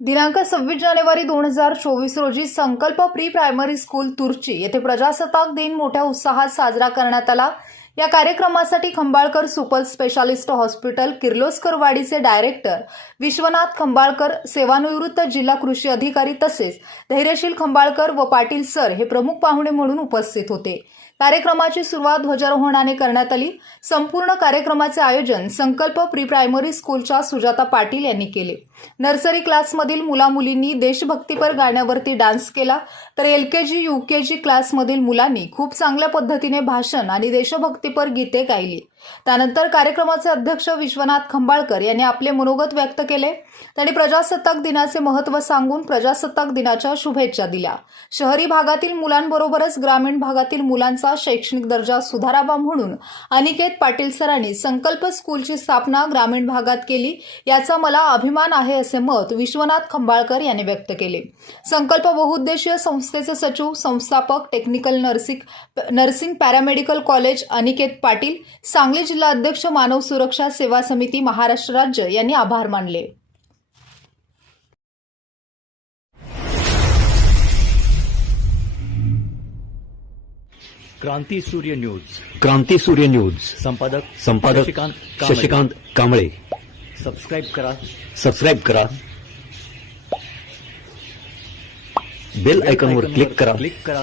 दिनांक सव्वीस जानेवारी दोन हजार चोवीस रोजी संकल्प प्री प्रायमरी स्कूल तुर्ची येथे प्रजासत्ताक दिन मोठ्या उत्साहात साजरा करण्यात आला. या कार्यक्रमासाठी खंबाळकर सुपर स्पेशालिस्ट हॉस्पिटल किर्लोस्करवाडीचे डायरेक्टर विश्वनाथ खंबाळकर सेवानिवृत्त जिल्हा कृषी अधिकारी तसेच धैर्यशील खंबाळकर व पाटील सर हे प्रमुख पाहुणे म्हणून उपस्थित होते. कार्यक्रमाची सुरुवात ध्वजारोहणाने करण्यात आली. संपूर्ण कार्यक्रमाचे आयोजन संकल्प प्री प्रायमरी स्कूलच्या सुजाता पाटील यांनी केले. नर्सरी क्लासमधील मुलामुलींनी देशभक्तीपर गाण्यावरती डान्स केला. तर एल के जी यू के जी क्लासमधील मुलांनी खूप चांगल्या पद्धतीने भाषण आणि देशभक्तीपर गीते गायली. त्यानंतर कार्यक्रमाचे अध्यक्ष विश्वनाथ खंबाळकर यांनी आपले मनोगत व्यक्त केले. त्यांनी प्रजासत्ताक दिनाचे महत्त्व सांगून प्रजासत्ताक दिनाच्या शुभेच्छा दिल्या. शहरी भागातील मुलांबरोबरच ग्रामीण भागातील मुलांचा शैक्षणिक दर्जा सुधारावा म्हणून अनिकेत पाटील सरांनी संकल्प स्कूलची स्थापना ग्रामीण भागात केली याचा मला अभिमान आहे असे मत विश्वनाथ खंबाळकर यांनी व्यक्त केले. संकल्प बहुउद्देशीय संस्थेचे सचिव संस्थापक technical nursing nursing paramedical college Aniket Patil Sangli जिल्हा अध्यक्ष मानव सुरक्षा सेवा समिती महाराष्ट्र राज्य यांनी आभार मानले. क्रांती सूर्य न्यूज. क्रांती सूर्य न्यूज. संपादक संपादक शशिकांत कांबळे. सबस्क्राईब करा. सबस्क्राईब करा. बेल आयकॉनवर क्लिक करा. क्लिक करा.